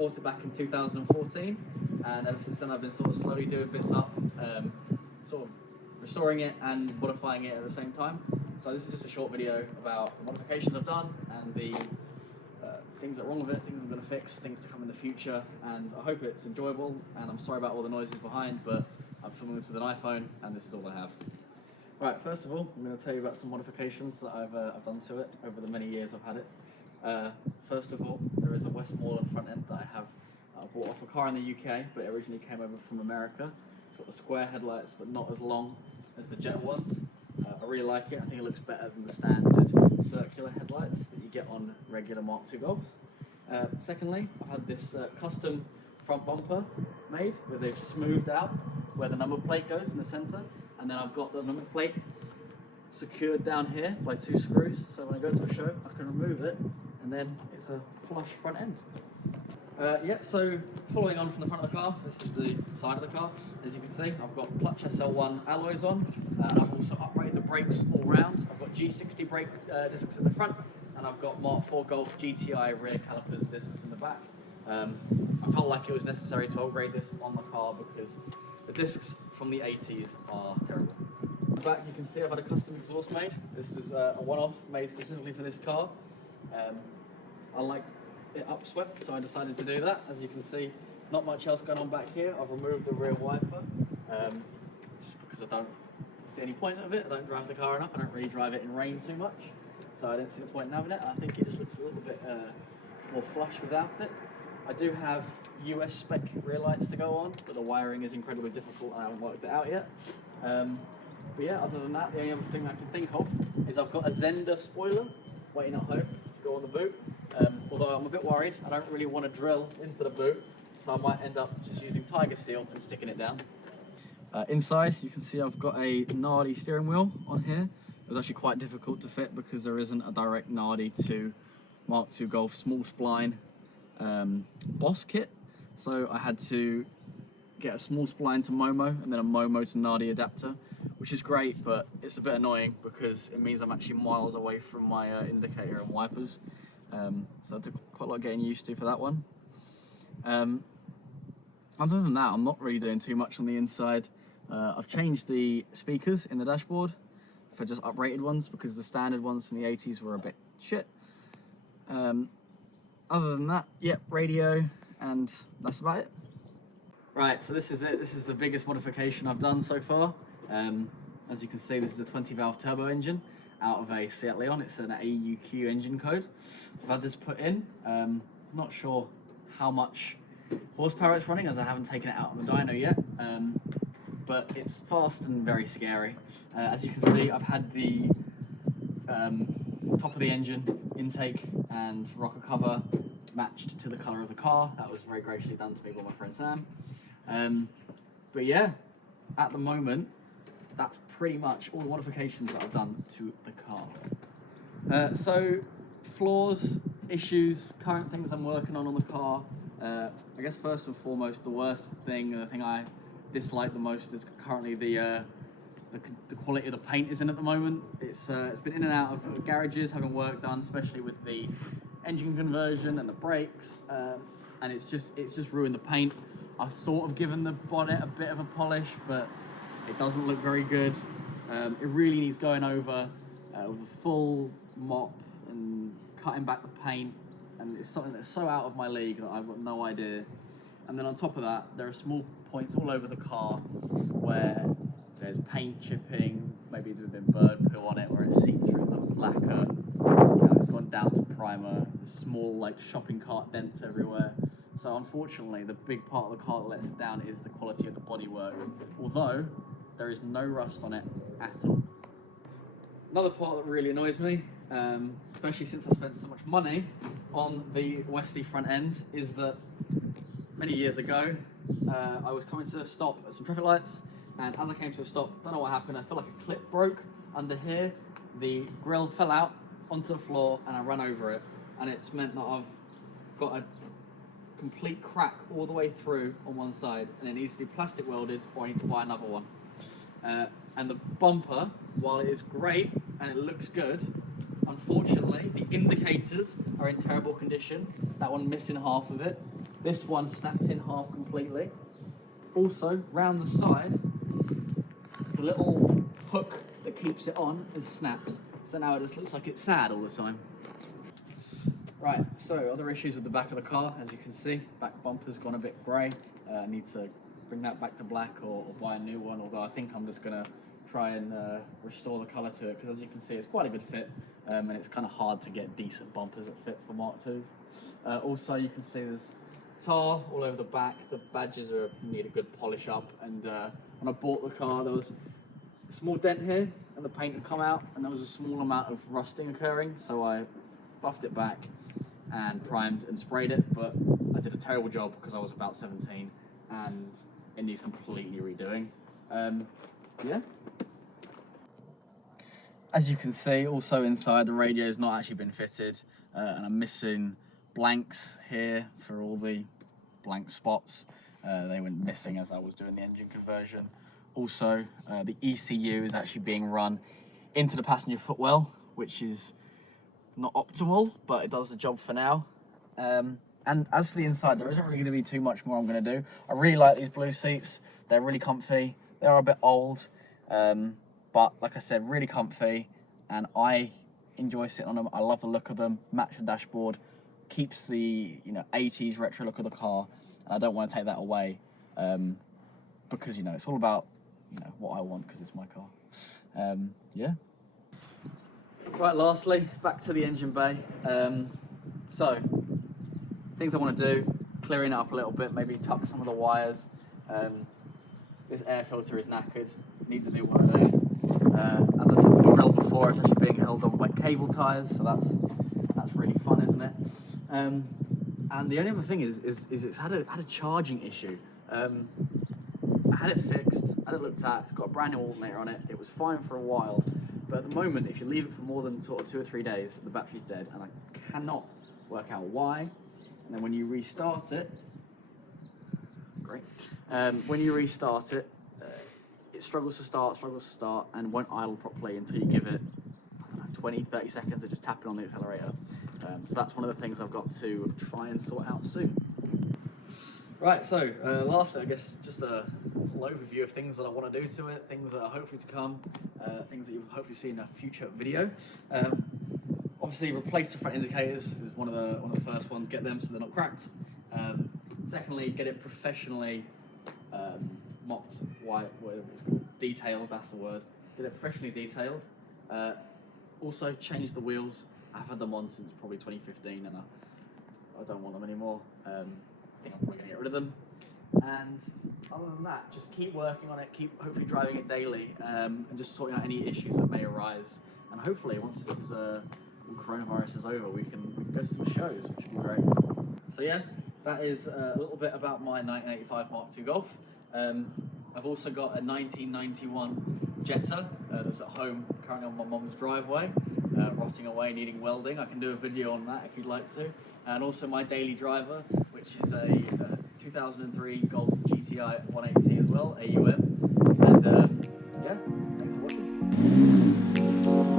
bought it back in 2014, and ever since then I've been sort of slowly doing bits up, sort of restoring it and modifying it at the same time. So this is just a short video about the modifications I've done and the things that are wrong with it, things I'm going to fix, things to come in the future, and I hope it's enjoyable. And I'm sorry about all the noises behind, but I'm filming this with an iPhone and this is all I have. Right, first of all, I'm going to tell you about some modifications that I've done to it over the many years I've had it. First of all, there is a Westmoreland front end that I bought off a car in the UK, but it originally came over from America. It's got the square headlights, but not as long as the jet ones. I really like it. I think it looks better than the standard circular headlights that you get on regular Mark II Golfs. Secondly, I've had this custom front bumper made where they've smoothed out where the number plate goes in the centre, and then I've got the number plate secured down here by 2 screws, so when I go to a show I can remove it and then it's a flush front end. So following on from the front of the car, this is the side of the car. As you can see, I've got Clutch SL1 alloys on, and I've also upgraded the brakes all round. I've got G60 brake discs in the front, and I've got Mark IV Golf GTI rear calipers and discs in the back. I felt like it was necessary to upgrade this on the car because the discs from the 80s are terrible. In the back you can see I've had a custom exhaust made. This is a one-off made specifically for this car. I like it upswept, so I decided to do that. As you can see, not much else going on back here. I've removed the rear wiper just because I don't see any point of it. I don't drive the car enough. I don't really drive it in rain too much, so I didn't see the point in having it. I think it just looks a little bit more flush without it. I do have US spec rear lights to go on, but the wiring is incredibly difficult and I haven't worked it out yet. But yeah, other than that, the only other thing I can think of is I've got a Zender spoiler waiting at home to go on the boot. Although I'm a bit worried, I don't really want to drill into the boot, so I might end up just using Tiger Seal and sticking it down. Inside, you can see I've got a Nardi steering wheel on here. It was actually quite difficult to fit because there isn't a direct Nardi to Mark II Golf small spline Boss kit, so I had to get a small spline to Momo and then a Momo to Nardi adapter, which is great, but it's a bit annoying because it means I'm actually miles away from my indicator and wipers. So I took quite a lot of getting used to for that one. Other than that, I'm not really doing too much on the inside. I've changed the speakers in the dashboard for just uprated ones because the standard ones from the 80s were a bit shit. Other than that, yep, radio, and that's about it. Right, so this is it. This is the biggest modification I've done so far. As you can see, this is a 20 valve turbo engine out of a Seat Leon. It's an AUQ engine code. I've had this put in. Not sure how much horsepower it's running as I haven't taken it out on the dyno yet, but it's fast and very scary. As you can see, I've had the top of the engine intake and rocker cover matched to the colour of the car. That was very graciously done to me by my friend Sam. But yeah, at the moment, that's pretty much all the modifications that I've done to the car. So, flaws, issues, current things I'm working on the car. I guess first and foremost, the worst thing, the thing I dislike the most is currently the quality of the paint is in at the moment. It's been in and out of garages, having work done, especially with the engine conversion and the brakes, and it's just ruined the paint. I've sort of given the bonnet a bit of a polish, but it doesn't look very good. It really needs going over with a full mop and cutting back the paint, and it's something that's so out of my league that I've got no idea. And then on top of that, there are small points all over the car where there's paint chipping, maybe there's been bird poo on it, where it's seeped through the lacquer, it's gone down to primer, there's small like shopping cart dents everywhere. So unfortunately, the big part of the car that lets it down is the quality of the bodywork, although there is no rust on it at all. Another part that really annoys me, especially since I spent so much money on the Westie front end, is that many years ago, I was coming to a stop at some traffic lights, and as I came to a stop, don't know what happened, I feel like a clip broke under here, the grille fell out onto the floor and I ran over it, and it's meant that I've got a complete crack all the way through on one side, and it needs to be plastic welded or I need to buy another one. And the bumper, while it is great and it looks good, unfortunately the indicators are in terrible condition. That one missing half of it. This one snapped in half completely. Also, round the side, the little hook that keeps it on is snapped. So now it just looks like it's sad all the time. Right, so other issues with the back of the car, as you can see, back bumper's gone a bit grey. I need to bring that back to black or buy a new one, although I think I'm just gonna try and restore the colour to it, because as you can see, it's quite a good fit, and it's kind of hard to get decent bumpers that fit for Mark II. Also, you can see there's tar all over the back. The badges need a good polish up, and when I bought the car, there was a small dent here, and the paint had come out, and there was a small amount of rusting occurring, so I buffed it back and primed and sprayed it, but I did a terrible job because I was about 17, and it needs completely redoing. Yeah. As you can see, also inside, the radio's not actually been fitted, and I'm missing blanks here for all the blank spots. They went missing as I was doing the engine conversion. Also, the ECU is actually being run into the passenger footwell, which is not optimal, but it does the job for now. And as for the inside, there isn't really going to be too much more I'm going to do. I really like these blue seats. They're really comfy. They are a bit old, but like I said, really comfy, and I enjoy sitting on them. I love the look of them. Match the dashboard, keeps the 80s retro look of the car, and I don't want to take that away, because it's all about what I want, because it's my car. Yeah. Right, lastly, back to the engine bay. So, things I want to do, clearing it up a little bit, maybe tuck some of the wires. This air filter is knackered, needs a new one. As I said to the grill before, it's actually being held on by cable ties, so that's really fun, isn't it? And the only other thing is it's had a charging issue. I had it fixed, had it looked at, it's got a brand new alternator on it. It was fine for a while, but at the moment, if you leave it for more than sort of 2 or 3 days, the battery's dead, and I cannot work out why. And then when you restart it, great. When you restart it, it struggles to start, and won't idle properly until you give it, 20, 30 seconds of just tapping on the accelerator. So that's one of the things I've got to try and sort out soon. Right, so lastly, I guess just a little overview of things that I want to do to it, things that are hopefully to come, things that you'll hopefully see in a future video. Obviously, replace the front indicators is one of the first ones. Get them so they're not cracked. Secondly, get it professionally mocked, white, whatever it's called, detailed. That's the word. Get it professionally detailed. Also, change the wheels. I've had them on since probably 2015, and I don't want them anymore. I think I'm probably going to get rid of them. And other than that, just keep working on it, keep hopefully driving it daily, and just sorting out any issues that may arise. And hopefully, once this is coronavirus is over, we can go to some shows, which would be great. So yeah, that is a little bit about my 1985 Mark II Golf. I've also got a 1991 Jetta that's at home, currently on my mum's driveway, rotting away, needing welding. I can do a video on that if you'd like to. And also my daily driver, which is a 2003 Golf GTI 180 as well, AUM. And yeah, thanks for watching.